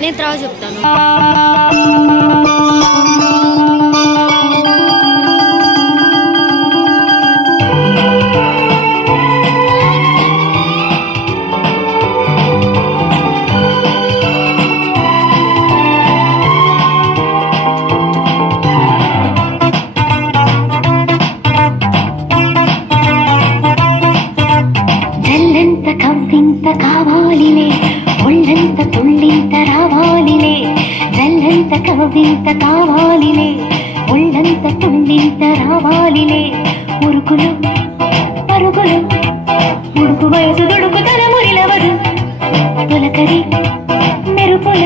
నేను తర్వాత చెప్తాను. కావాలిలే ఒళ్ళంత తుళ్ళింత రావాలిలే జల్లంత కవింత కావాలిలే ఒళ్ళంత తుళ్ళింత రావాలిలే ఉరుకులు పరుగులు ఉడుకు వయసు దుడుకు తన మురిలవదు తొలకరి మెరుపుల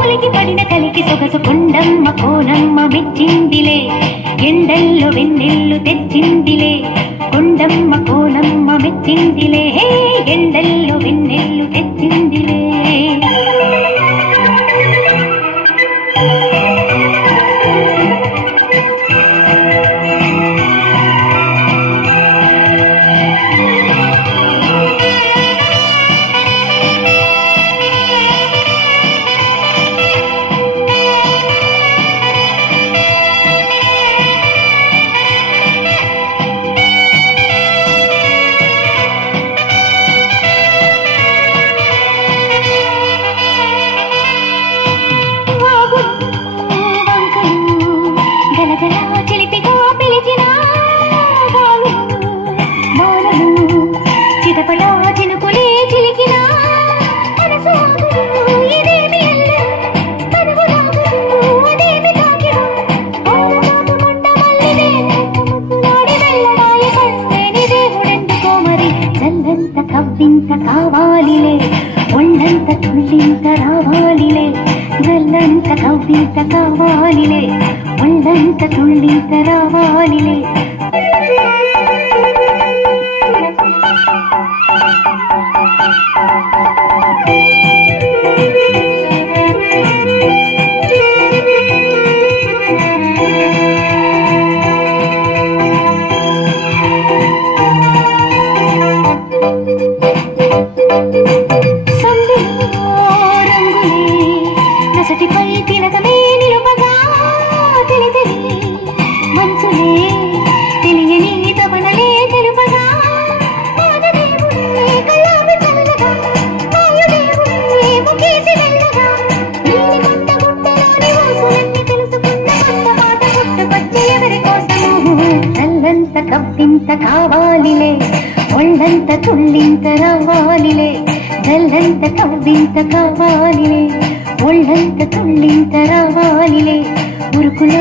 ఉలికి పడిన కలికి సొగసు కొండమ్మ కోనమ్మ మెచ్చిందిలే ఎండల్లో వెన్నెల్లు తెచ్చిందిలే కొండమ్మ కోనమ్మ మెచ్చిందిలే ఎండల్లో వెన్నెల్లు తెచ్చిందిలే కావాలిలే ఒళ్ళంత తుళ్ళింత రావాలిలే జల్లంత కవ్వింత కావాలిలే ఒళ్ళంత తుళ్ళింత రావాలిలే నసటిపై తిలకమే నిలుపగా తెలియని మనసులే తెలియని తమనలే తెలుపగా కళ్ళాపి చల్లగా వాయుదేవుడే ముఖేసి వెళ్ళగా నీలికొండ గుట్టలోని ఊసులన్నీ తెలుసుకున్న కొత్త మాట పుట్టుకొచ్చే ఎవరి కోసము చల్లంత కవ్వింత కావాలిలే ఒళ్ళంత తుళ్ళింత రావాలిలే జల్లంత కవ్వింత కావాలిలే ఒళ్ళంత తుళ్ళింత రావాలిలే ఉరుకులో